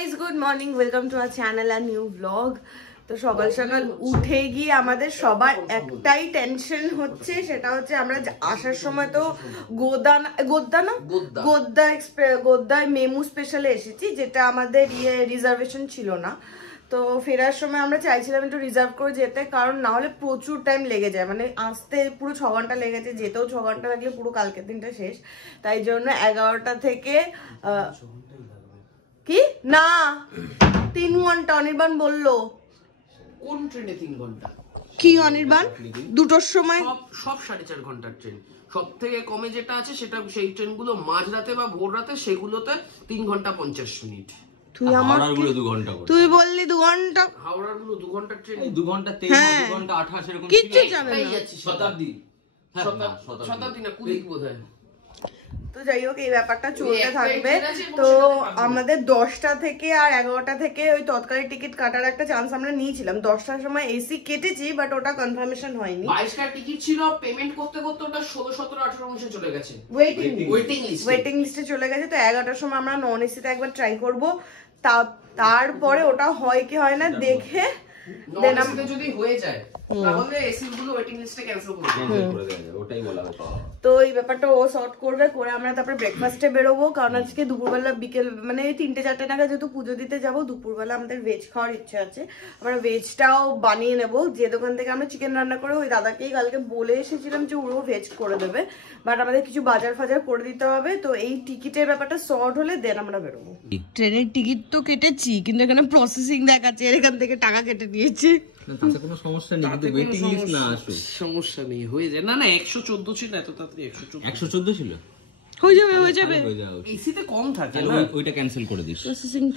guys, good morning. Welcome to our channel and new vlog. তো সকাল সকাল উঠে গিয়ে আমাদের সবার একটাই টেনশন হচ্ছে, সেটা হচ্ছে আমরা আসার সময় তো গোদ্দা মেমু স্পেশালে এসেছি, যেটা আমাদের রিজার্ভেশন ছিল না। তো ফেরার সময় আমরা চাইছিলাম একটু রিজার্ভ করে যেতে, কারণ না হলে প্রচুর টাইম লেগে যায়, মানে আসতে পুরো 6 ঘন্টা লেগেছে, যেতেও 6 ঘন্টা লাগলে পুরো কালকের দিনটা শেষ। তাই জন্য 11টা থেকে কি না 3 ঘন্টা অনির্বাণ বললো। কোন ট্রেনে 3 ঘন্টা? কি অনির্বাণ? দুটোর সময় সব 4.5 ঘন্টার ট্রেন। সব থেকে কমে যেটা আছে সেটা সেই ট্রেনগুলো মাঝরাতে বা ভোর রাতে, সেগুলোতে 3 ঘন্টা 50 মিনিট। তুই আমার গুলো 2 ঘন্টা করে, তুই বললি 2 ঘন্টা, হাওড়ার গুলো 2 ঘন্টার ট্রেন, 2 ঘন্টা 23 2 ঘন্টা 28 এরকম কিছু জানে না। শতাব্দী, শতাব্দী না কুলিক বোধহয়। তো যাই হোক, এই ব্যাপারটা চলতে থাকবে। তো আমাদের 10টা থেকে আর 11টা থেকে ওই তৎকালীন টিকিট কাটার একটা চান্স আমরা নিয়েছিলাম। 10টার সময় এসি কেটেছি, বাট ওটা কনফার্মেশন হয়নি। 22টা টিকিট ছিল, পেমেন্ট করতে করতে ওটা 16 17 18 19 চলে গেছে, ওয়েটিং লিস্টে চলে গেছে। তো 11টার সময় আমরা নন এসিতে একবার ট্রাই করব, তারপরে ওটা হয় কি হয় না দেখে দেন আমাদের যদি হয়ে যায় তাহলে এসির গুলো ওয়েটিং লিস্টে ক্যান্সেল করে দেওয়া যাবে, ওটাই বলা হতো। তো এই ব্যাপারটা ও সর্ট করবে, করে আমরা তারপরে ব্রেকফাস্টে বেরোবো, কারণ আজকে দুপুরবেলা বিকেল মানে 3টে 4টে নাগাদ যেহেতু পুজো দিতে যাবো, দুপুরবেলা আমাদের ভেজ খাওয়ার ইচ্ছা আছে। আমরা ভেজটাও বানিয়ে নেবো। যে দোকান থেকে আমরা চিকেন রান্না করে ওই দাদাকেই কালকে বলে এসেছিলাম যে ওরও ভেজ করে দেবে, বাট আমাদের কিছু বাজার ফাজার করে দিতে হবে। তো এই টিকিটের ব্যাপারটা সর্ট হলে দেন আমরা বেরোবো। ট্রেনের টিকিট তো কেটেছি, কিন্তু এখানে প্রসেসিং দেখাচ্ছে, এখান থেকে টাকা কেটে নিয়েছে। তাতে কোনো সমস্যা নেই, কিন্তু ওয়েটিং লিস্ট না আসুক, সমস্যা নেই, হয়ে যায়। না 114 ছিল, এত তাড়াতাড়ি 114 ছিল, হয়ে যাবে এসিতে কম থাকে না, ওইটা ক্যান্সেল করে দিস।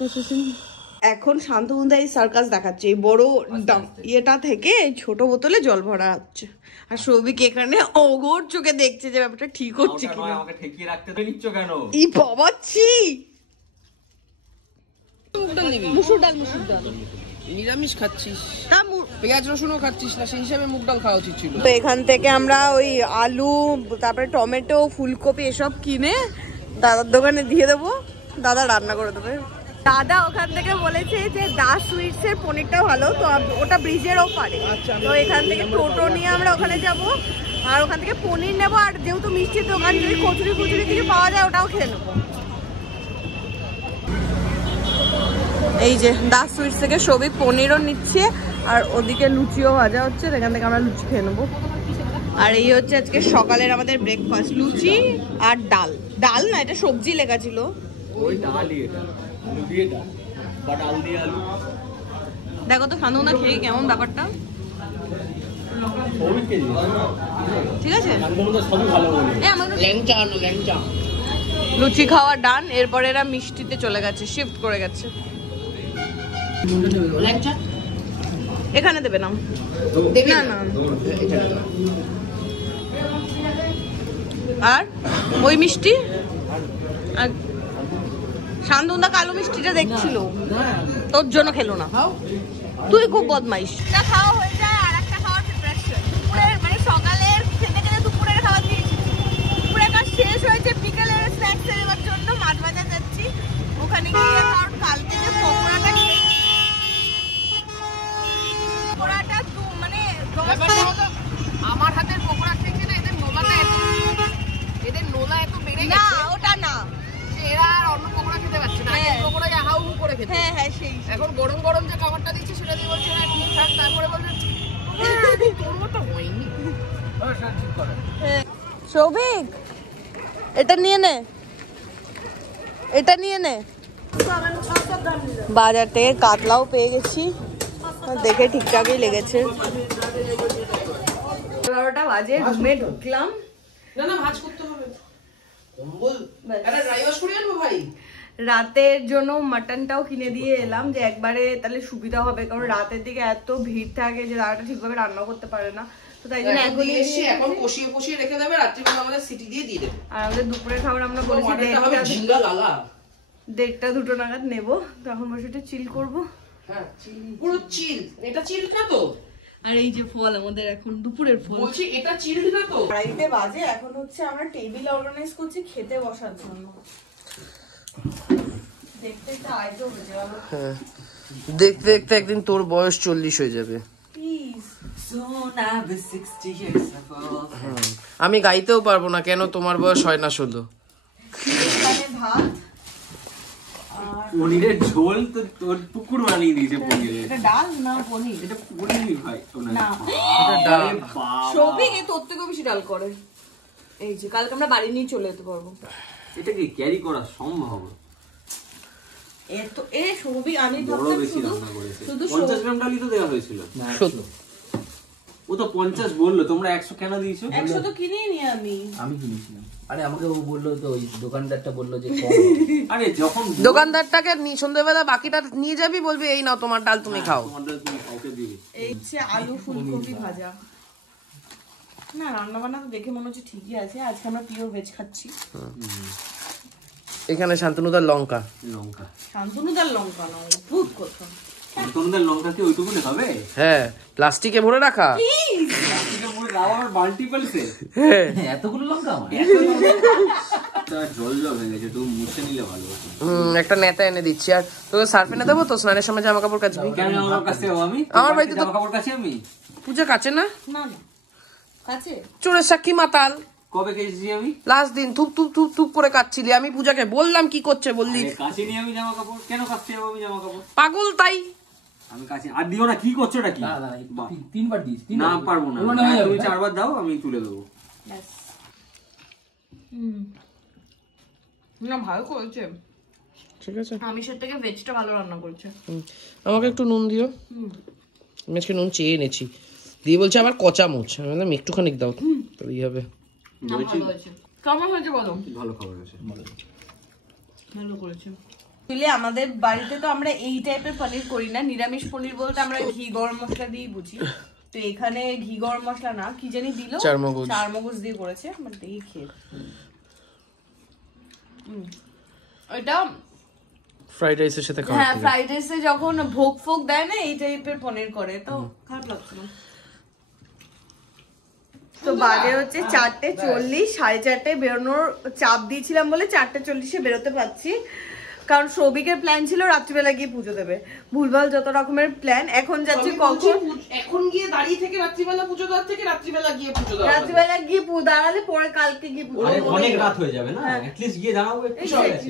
প্রসেসিং এখন শান্তমুন্দা এই সার্কাস দেখাচ্ছে, এই বড় ইয়েটা থেকে ছোট বোতলে জল ভরা হচ্ছে, আর সৌভিক এখানে অগোর চোখে দেখছে যে ব্যাপারটা ঠিক হচ্ছে কি না। আমাকে ঠেকিয়ে রাখতে তো নিচ্ছ কেন? ই বাবাচ্ছি, মুসুর ডাল নিরামিষ খাচ্ছিস, পেঁয়াজ রসুনও খাচ্ছিস না, সেই হিসাবে মুগ ডাল খাওয়া উচিত ছিল। তো এখান থেকে আমরা ওই আলু, তারপরে টমেটো, ফুলকপি এসব কিনে দাদার দোকানে দিয়ে দেবো, দাদা রান্না করে দেবে। দাদা ওখান থেকে বলেছে যে দাস সুইটস এর পনিরটা ভালো, তো ওটা ব্রিজের ওপারে। তো এখান থেকে টোটো নিয়ে আমরা ওখানে যাব, আর ওখান থেকে পনির নেবো, আর যেহেতু মিষ্টির দোকান, যদি কচুরি কিছু পাওয়া যায় ওটাও খেয়ে নেবো। এই যে দাস সুইটস থেকে সবই পনিরও নিচ্ছে, আর ওদিকে লুচিও ভাজা হচ্ছে, এখান থেকে আমরা লুচি খেয়ে নেবো। আর এই হচ্ছে আজকে সকালের আমাদের ব্রেকফাস্ট, লুচি আর ডাল। ডাল না, এটা সবজি লেখা ছিল। ওই ডালই, এটা আলু দিয়ে ডাল বা ডাল দিয়ে আলু। দেখো তো শান্তনা খেয়ে কেমন ব্যাপারটা, ঠিক আছে? লুচি খাওয়া ডান, এরপরে এরা মিষ্টিতে চলে গেছে, শিফট করে গেছে। এখানে দেবে না, না আর ওই মিষ্টি, আর শান্তনদা কালো মিষ্টিটা দেখছিল, তোর জন্য খেলো না, তুই খুব বদমাইশ। খাওয়া হয়ে যায়, আর একটা খাওয়ার প্রিপারেশন, দুপুরের মানে সকালের খেতে খেতে দুপুরের খাবার দিয়েছি, দুপুরের কাজ শেষ হয়েছে, বিকেলের স্ন্যাক্স নেওয়ার জন্য মাছ বাজার যাচ্ছি। ওখানে গিয়ে কারণ কালকে যে পকোড়াটা মানে আমার হাতের পকোড়া খেয়েছে না, এদের নোলা এত বেড়ে গেছে, না ওটা না, এরা আর অন্য পকোড়া খেতে পারছে না, পকোড়া হাউ হু করে খেতে। হ্যাঁ সেই এখন গরম গরম যে খাবারটা দিচ্ছে সেটা দিয়ে বলছে না ঠিকঠাক, তারপরে বলছে তোর মতো হয়নি। সৌভিক এটা নিয়ে নে, এটা নিয়ে নে। বাজার থেকে কাতলাও পেয়ে গেছি, দেখে ঠিকঠাকই লেগেছে। 11টা বাজে, রুমে ঢুকলাম। না ভাজ করতে হবে, কম্বল আরে ড্রাই ওয়াশ করে আনবো ভাই। রাতের জন্য মাটনটাও কিনে দিয়ে এলাম, যে একবারে তাহলে সুবিধা হবে, কারণ রাতের দিকে এত ভিড় থাকে যে দাদাটা ঠিকভাবে রান্না করতে পারে না। তো তাই জন্য এখন কষিয়ে রেখে দেবে, রাত্রিবেলা আমাদের সিটি দিয়ে দিয়ে দেবে। আর আমাদের দুপুরের খাবার আমরা বলেছি 1:30 2 নাগাদ নেবো। তো এখন বসে একটু চিল করবো। হ্যাঁ পুরো চিল, এটা চিল না তো। আর এই যে ফল আমাদের এখন দুপুরের ফল, বলছি এটা চিলড না তো। 2:30 বাজে, এখন হচ্ছে আমরা টেবিল অর্গানাইজ করছি খেতে বসার জন্য। হ্যাঁ, দেখতে দেখতে একদিন তোর বয়স 40 হয়ে যাবে। আমি গাইতেও পারবো না, কেন? তোমার বয়স হয় না 16। পনিরের ঝোল তো তোর পুকুর বানিয়ে দিয়েছে পনিরের। এটা ডাল না পনির? এটা পনির ভাই। না, এটা ডাল। সবই এ তোর থেকেও বেশি ডাল করে। এই যে কালকে আমরা বাড়ি নিয়ে চলে যেতে পারবো। এটা কি ক্যারি করা সম্ভব? এত এ সবই আমি বড় বেশি রান্না করেছে। 50 গ্রাম ডালই তো দেওয়া হয়েছিল। ও তো 50 বললো, তোমরা 100 কেন দিয়েছো? 100 তো কিনেই নি আমি কিনেছিলাম। আরে আমাকে ও বললো তো, ওই দোকানদারটা বললো যে কম। আরে যখন দোকানদারটাকে সন্ধ্যাবেলা বাকিটা নিয়ে যাবি, বলবি এই নাও তোমার ডাল, তুমি খাও। তোমার ডাল তুমি কাউকে দিবি। এই হচ্ছে আলু ফুলকপি ভাজা। না, রান্না বান্না তো দেখে মনে হচ্ছে ঠিকই আছে। আজকে আমরা পিওর ভেজ খাচ্ছি। এখানে শান্তনুদার লঙ্কা। শান্তনুদার লঙ্কা না, ভূত কথা। শান্তনুদার লঙ্কা কি ওইটুকুনি হবে? হ্যাঁ, প্লাস্টিকে ভরে রাখা। এতগুলো লঙ্কা আমার জল জল হয়ে গেছে, একটু মুছে নিলে ভালো হতো। একটা নেতা এনে দিচ্ছি। আর তোকে সার্ফ এনে দেবো তো, স্নানের সময় জামা কাপড় কাচবি। কেন আমার কাছে আমি? আমার বাড়িতে তো জামা কাপড় কাছে আমি। পূজা কাচে না? না না, কাছে চোরের সাক্ষী মাতাল। কবে কেচেছি আমি? লাস্ট দিন থুপ থুপ থুপ থুপ করে কাচ্ছিলি। আমি পূজাকে বললাম কি করছে, বললি কাচিনি আমি জামা কাপড়। কেন কাচতে যাবো আমি জামা কাপড়? পাগল তাই। আমি কাছে আর দিও না। কি করছো এটা? কি তিনবার দিস? না পারবো না, তুমি 4 বার দাও, আমি তুলে দেবো। না, ভালো করেছে। ঠিক আছে, আমিষের থেকে ভেজটা ভালো রান্না করেছে। আমাকে একটু নুন দিও। আমি আজকে নুন চেয়ে এনেছি, দিয়ে বলছে আবার কচা মুচ। আমি বললাম একটুখানি দাও, তাহলেই হবে। কেমন হয়েছে বলো? ভালো খাবার আছে, ভালো করেছে। আসলে আমাদের বাড়িতে তো আমরা এই টাইপের পনির করি না। নিরামিষ পনির বলতে আমরা ঘি গরম মশলা দিয়ে বুঝি। তো এখানে ঘি গরম মশলা না, কি জানি দিল, চারমগজ দিয়ে করেছে। মানে দেখি খেয়ে, এটা ফ্রাইড রাইসের সাথে খাওয়া। হ্যাঁ, ফ্রাইড রাইসে যখন ভোগ ফোগ দেয় না, এই টাইপের পনির করে, তো খারাপ লাগছে না। তো বাজে হচ্ছে 4:40, 4:30 বেরোনোর চাপ দিয়েছিলাম বলে 4:40 বেরোতে পারছি। কারণ সৌভিকের প্ল্যান ছিল রাত্রিবেলা গিয়ে পুজো দেবে। ভুলভাল যত রকমের প্ল্যান। এখন যাচ্ছে কখন, এখন গিয়ে দাঁড়িয়ে থেকে রাত্রিবেলা পুজো দেওয়ার থেকে রাত্রিবেলা গিয়ে পুজো দেওয়া, রাত্রিবেলা গিয়ে দাঁড়ালে পরে কালকে গিয়ে পুজো। অনেক রাত হয়ে যাবে না, এট লিস্ট গিয়ে দাঁড়াবো একটু।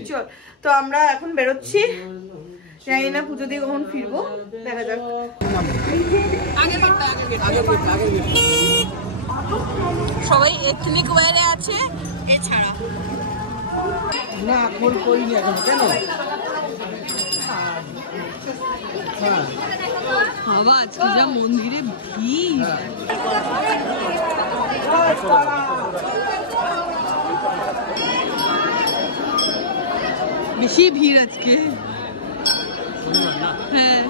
চল, তো আমরা এখন বেরোচ্ছি। জানি না পুজো দিয়ে কখন ফিরবো, দেখা যাক। সবাই এথনিক ওয়্যারে আছে, এছাড়া না খোল করিনি এখন। কেন? বাবা আজকে যা মন্দিরে ভিড়। বেশি ভিড় আজকে। হ্যাঁ,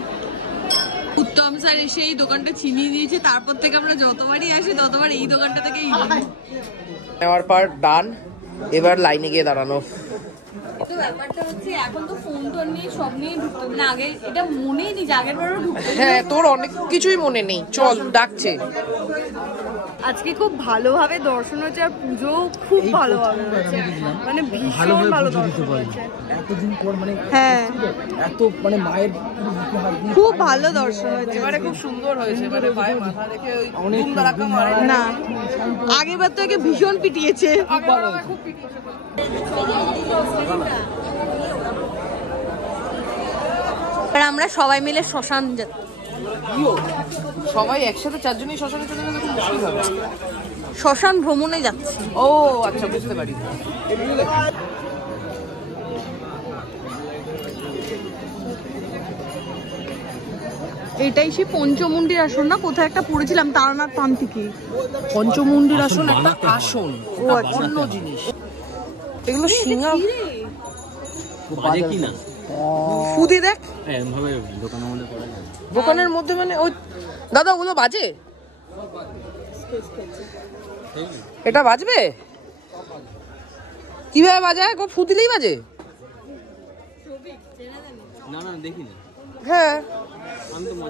উত্তম স্যার এসে এই দোকানটা চিনিয়ে দিয়েছে। তারপর থেকে আমরা যতবারই আসি ততবার এই দোকানটা থেকেই নেওয়ার পর ডান, এবার লাইনে গিয়ে দাঁড়ানো। তো ব্যাপারটা হচ্ছে এখন তো ফোন টোন নিয়ে সব নিয়ে ঢুকতে না, আগে এটা মনেই নেই যে আগের বারও ঢুকতে। হ্যাঁ, তোর অনেক কিছুই মনে নেই। চল, ডাকছে। আজকে খুব ভালোভাবে দর্শন হচ্ছে, আর পুজো খুব ভালোভাবে হচ্ছে, মানে ভীষণ ভালো দর্শন হচ্ছে। এতদিন পর মানে হ্যাঁ, এত মানে মায়ের খুব ভালো দর্শন হয়েছে। এবারে খুব সুন্দর হয়েছে, মানে পায়ে মাথা রেখে ওই ধুম ধারাক্কা মারে না, আগেরবার তো একে ভীষণ পিটিয়েছে। আর আমরা সবাই মিলে শ্মশান যাচ্ছি। সবাই একসাথে 4 জনই শ্মশানে চলে গেলে খুব মুশকিল হবে। শ্মশান ভ্রমণে যাচ্ছি। ও আচ্ছা, বুঝতে পারি। এটাই সেই পঞ্চমুণ্ডির আসন না, কোথায় একটা পড়েছিলাম তারানাথ তান্ত্রিকে। পঞ্চমুণ্ডির আসন একটা আসন, অন্য জিনিস। এগুলো সিঙ্গা বাজে কি না? ফুদি দেখ, এরকম ভাবে দোকানের মধ্যে করা যায়। দোকানের মধ্যে মানে ওই দাদা ওগুলো বাজে। এটা বাজবে কিভাবে বাজায়? ফু দিলেই বাজে? না না, দেখি না। হ্যাঁ,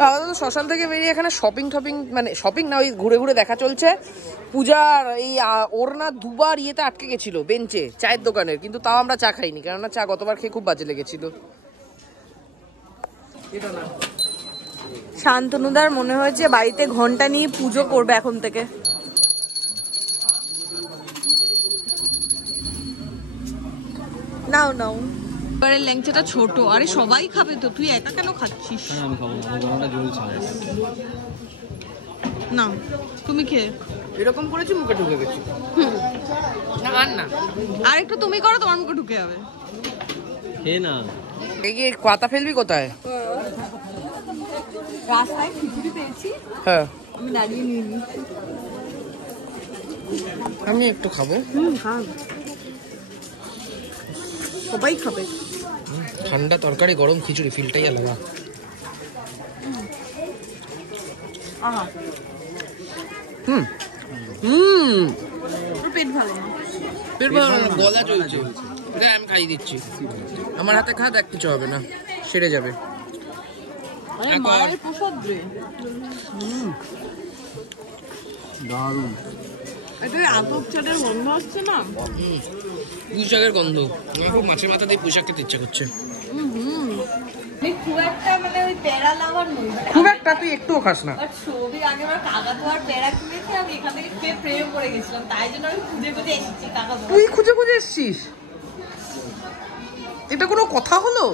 দাদা তো শ্মশান থেকে বেরিয়ে এখানে শপিং মানে শপিং না, ওই ঘুরে ঘুরে দেখা চলছে। পূজার এই ওর না দুবার ইয়েতে আটকে গেছিল বেঞ্চে, চায়ের দোকানের, কিন্তু তাও আমরা চা খাইনি, কেননা চা গতবার খেয়ে খুব বাজে লেগেছিল। এটা না। শান্তনুদার মনে হয়েছে বাড়িতে ঘন্টা নিয়ে পুজো করবে এখন থেকে। নাও নাও, এবারে ল্যাংচাটা ছোট। আরে সবাই খাবে তো, তুই একা কেন খাচ্ছিস? আমি খাবো না, গরমটা জ্বলছে। না তুমি খেয়ে এরকম করেছি মুখে ঢুকে গেছি। না আর না, আর একটু তুমি করো, তোমার মুখে ঢুকে যাবে। হে না, এই যে পাতা ফেলবি কোথায়? রাস্তায় খিচুড়ি পেয়েছি, হ্যাঁ আমি দাঁড়িয়ে নিয়ে নিই। আমি একটু খাবো। খান, সবাই খাবে। ঠান্ডা তরকারি গরম খিচুড়ি ফিলটাই আলাদা। আহা, হুম হুম, পেট ভালো না। পেট ভালো না, গলা চলছে। এটা আমি খাইয়ে দিচ্ছি, আমার হাতে খা, দেখ কিছু হবে না, সেরে যাবে। আরে মায়ের প্রসাদ রে, দারুণ। এটা আতপ চাটের গন্ধ আসছে না? পুঁই শাকের গন্ধ। আমার খুব মাছের মাথা দিয়ে পুঁই শাক খেতে ইচ্ছে করছে। আমি খুব একটা মানে ওই পেড়া লাভার নই, খুব একটা, তুই একটুও খাস না। বাট ছবির আগেবার কাকাতুয়ার পেড়া কিনেছি, আমি এখান থেকে খেয়ে প্রেম করে গেছিলাম, তাই জন্য আমি খুঁজে খুঁজে এসেছি কাকাতুয়া। তুই খুঁজে খুঁজে এসছিস? এটা কোনো কথা হলো?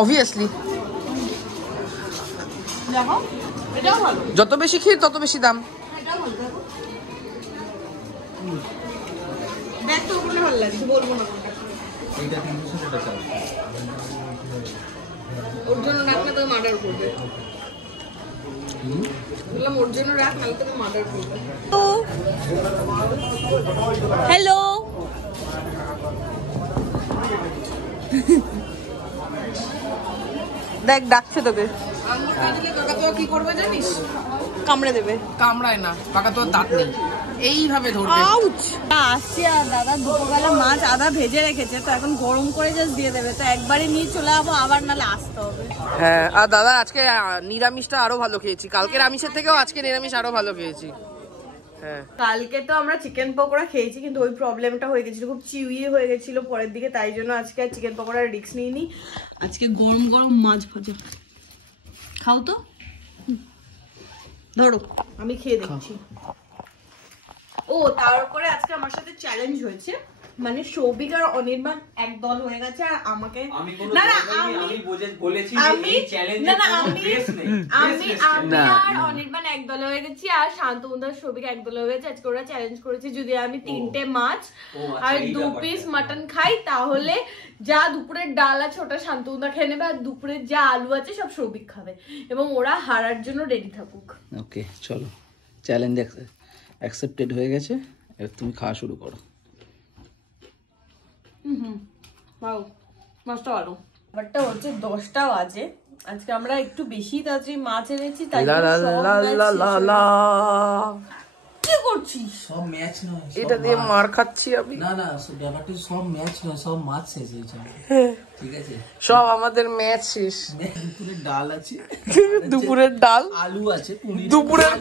অবভিয়াসলি দেখো এটাও ভালো, যত বেশি ক্ষীর তত বেশি দাম। এটাও ভালো। দেখো দেখ তো ওগুলো ভালো লাগছে, বলবো না ওর জন্য রাখলে তো মার্ডার করবে। বললাম ওর জন্য রাখ, নাহলে তোকে মার্ডার করবে। হ্যালো, দেখ ডাকছে তোকে। কাকাতুয়া কি করবে জানিস? কামড়ে দেবে। কামড়ায় না, কাকাতুয়ার দাঁত নেই, এইভাবে ধরবে। আউচ! আসছি, আর দাদা দুপুরবেলা মাছ আদা ভেজে রেখেছে, তো এখন গরম করে জাস্ট দিয়ে দেবে, তো একবারে নিয়ে চলে যাবো, আবার নালে আসতে হবে। হ্যাঁ, আর দাদা আজকে নিরামিষটা আরো ভালো খেয়েছি, কালকের আমিষের থেকেও আজকে নিরামিষ আরো ভালো খেয়েছি। হ্যাঁ, কালকে তো আমরা চিকেন পকোড়া খেয়েছি, কিন্তু ওই প্রবলেমটা হয়ে গেছিল, খুব চিউই হয়ে গেছিল পরের দিকে, তাই জন্য আজকে আর চিকেন পকোড়ার রিস্ক নিইনি। আজকে গরম গরম মাছ ভাজা খাও তো, ধরো আমি খেয়ে দেখছি। ও তার উপরে আজকে আমার সাথে চ্যালেঞ্জ হয়েছে, মানে সৌভিক আর অনির্বাণ এক দল হয়ে গেছে, আর আমাকে না না আমি আর অনির্বাণ এক দল হয়ে গেছি, আর শান্তনুদার সৌভিক এক দল হয়ে গেছে। আজকে ওরা চ্যালেঞ্জ করেছে যদি আমি 3টে মাছ আর 2 পিস মাটন খাই, তাহলে যা দুপুরের ডাল আছে ওটা শান্তনুদা খেয়ে নেবে, আর দুপুরের যা আলু আছে সব সৌভিক খাবে, এবং ওরা হারার জন্য রেডি থাকুক। ওকে চলো, চ্যালেঞ্জ অ্যাকসেপ্টেড হয়ে গেছে, এবার তুমি খাওয়া শুরু করো। মাছটা ভালো। ব্যাপারটা হচ্ছে 10টা বাজে, আজকে আমরা একটু বেশি তাড়াতাড়ি মাছ এনেছি, তাই কি করছিস? সব ম্যাচ নয়, এটা দিয়ে মার খাচ্ছি আমি। না না, ব্যাপারটা সব ম্যাচ নয়, সব মাছ শেষ হয়েছে, ঠিক আছে? সব আমাদের ম্যাচ শেষ। দুপুরের ডাল আছে, দুপুরের ডাল, আলু আছে, দুপুরের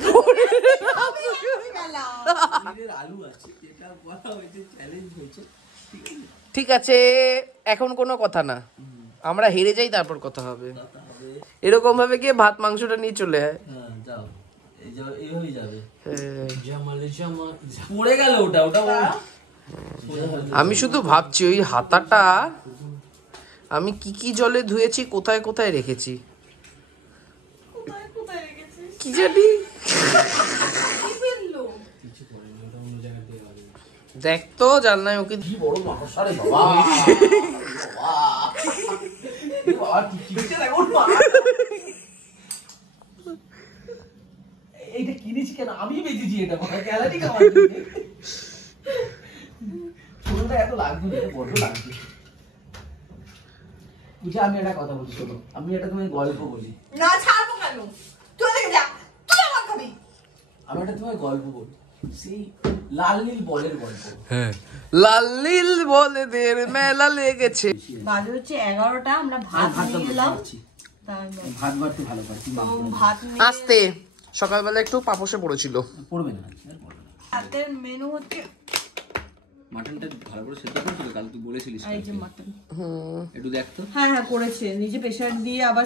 আলু আছে, যেটা বলা হয়েছে চ্যালেঞ্জ হয়েছে, ঠিক আছে, এখন কোনো কথা না, আমরা হেরে যাই তারপর কথা হবে। এরকম ভাবে গিয়ে ভাত মাংসটা নিয়ে চলে আয়। হ্যাঁ যাও, এই হয়ে যাবে। হ্যাঁ। পড়ে গেল ওটা। আমি শুধু ভাবছি ওই হাতাটা আমি কি কি জলে ধুয়েছি, কোথায় কোথায় রেখেছি, কি জানি। দেখ তো জানলায় ওকে কি বড় মাকড়সা রে বাবা। এইটা কিনেছি কেন? আমি বেঁচেছি এটা, গ্যালারি ছোটটা এত লাগবে, এটা বড় লাগবে। বুঝে আমি একটা কথা বলি, শোনো, আমি একটা তোমায় গল্প বলি। না ছাড়বো কেন? তুই দেখে যা, তুই আমার খাবি। আমি একটা তোমায় গল্প বলি। সেই লাল নীল বলের গল্প। হ্যাঁ, লাল নীল বলেদের মেলা লেগেছে। বাজে হচ্ছে 11টা, আমরা ভাত নিয়ে গেলাম। ভাত বাড়তে ভালো পারে, ভাত আস্তে সকালবেলা একটু পাপোশে পড়েছিল। পড়বে না। রাতের মেনু হচ্ছে মাটনটা ভালো করে সেদ্ধ করেছিল কাল, তুই বলেছিলিস। এই যে মাটন। একটু দেখ তো। হ্যাঁ হ্যাঁ করেছে, নিজে প্রেসার দিয়ে আবার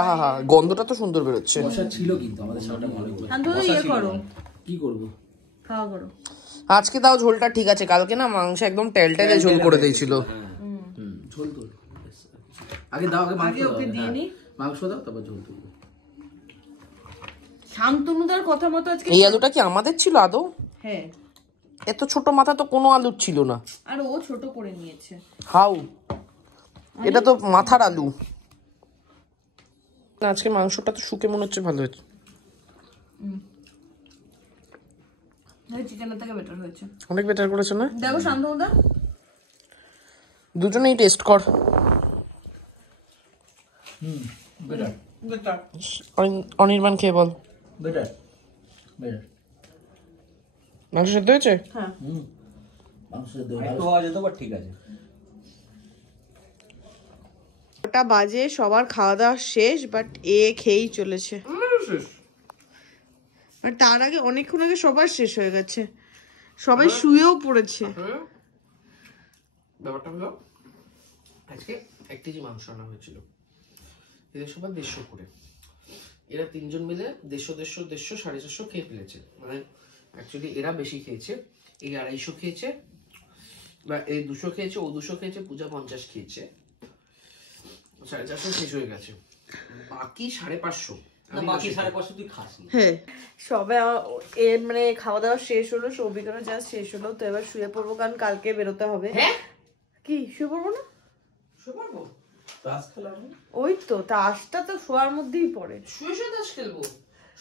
আহা, গন্ধটা তো সুন্দর বেরোচ্ছে। বসা ছিল কিন্তু আমাদের সাথে ভালো করে। শান্তনু ইয়ে করো, কি করবো? খাওয়া করো। আজকে তাও ঝোলটা ঠিক আছে, কালকে না মাংস একদম টেলটেলে ঝোল করে দিয়েছিল। ঝোল তো আগে দাও, আগে মাংস ওকে দিয়ে নি, মাংস দাও তারপর ঝোল তুলবো। শান্তনুদার কথা মতো আজকে এই আলুটা কি আমাদের ছিল আদৌ? হ্যাঁ, এত ছোট মাথা তো কোনো আলুর ছিল না। আর ও ছোট করে নিয়েছে। হাউ, এটা তো মাথার আলু। আজকে মাংসটা তো শুকে মনে হচ্ছে ভালো হয়েছে। চিকেনের থেকে বেটার হয়েছে, অনেক বেটার করেছে না? দেখো শান্তনুদা, দুজনেই টেস্ট কর। Better better. অনির্বাণ খেয়ে বল। Better better. মাংস সেদ্ধ হয়েছে? হ্যাঁ, মাংস একটু হওয়া যেত, বাট ঠিক আছে। ওটা বাজে, সবার খাওয়া দাওয়া শেষ, বাট এ খেয়েই চলেছে। আর তার আগে অনেকক্ষণ আগে সবার শেষ হয়ে গেছে, সবাই শুয়েও পড়েছে। ব্যাপারটা হলো আজকে 1 কেজি মাংস আনা হয়েছিল, এদের সবার 150 করে। এরা 3 জন মিলে 150 450 খেয়ে ফেলেছে। মানে অ্যাকচুয়ালি এরা বেশি খেয়েছে, এই 250 খেয়েছে, বা এই 200 খেয়েছে, ও 200 খেয়েছে, পূজা 50 খেয়েছে, 450 শেষ হয়ে গেছে, বাকি 550। বাকি 550 তুই খাস না। হ্যাঁ, সবে মানে খাওয়া দাওয়া শেষ হলো, সৌভিকেরও জাস্ট শেষ হলো। তো এবার শুয়ে পড়বো, কারণ কালকে বেরোতে হবে। হ্যাঁ, কি শুয়ে পড়বো না? শুয়ে পড়বো? তাস খেলাম। ওই তো, তাসটা তো শোয়ার মধ্যেই পড়ে। শুয়ে শুয়ে তাস খেলবো?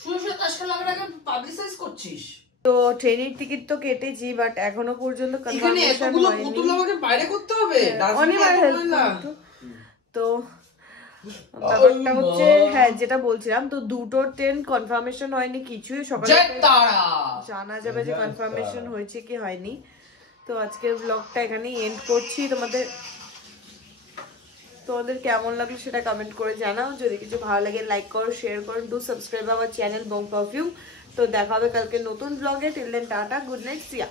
শুয়ে শুয়ে তাস খেলার আগে পাবলিসাইজ করছিস? তো ট্রেনের টিকিট তো কেটেছি, বাট এখনো পর্যন্ত এখানে কনফার্মেশন এতগুলো হয়নি। পুতুল আমাকে বাইরে করতে হবে? অনেকবার হেল্প করতো। তো ব্যাপারটা হচ্ছে, হ্যাঁ যেটা বলছিলাম, তো দুটো ট্রেন কনফার্মেশন হয়নি, কিছুই সকালে জানা যাবে যে কনফার্মেশন হয়েছে কি হয়নি। তো আজকের ব্লগটা এখানেই এন্ড করছি। তোমাদের কেমন লাগলো সেটা কমেন্ট করে জানাও। যদি কিছু ভালো লাগে লাইক করো, শেয়ার করো, do subscribe our channel bong perfume. তো দেখা হবে কালকে নতুন ব্লগে। Till then tata, good night, সিয়া।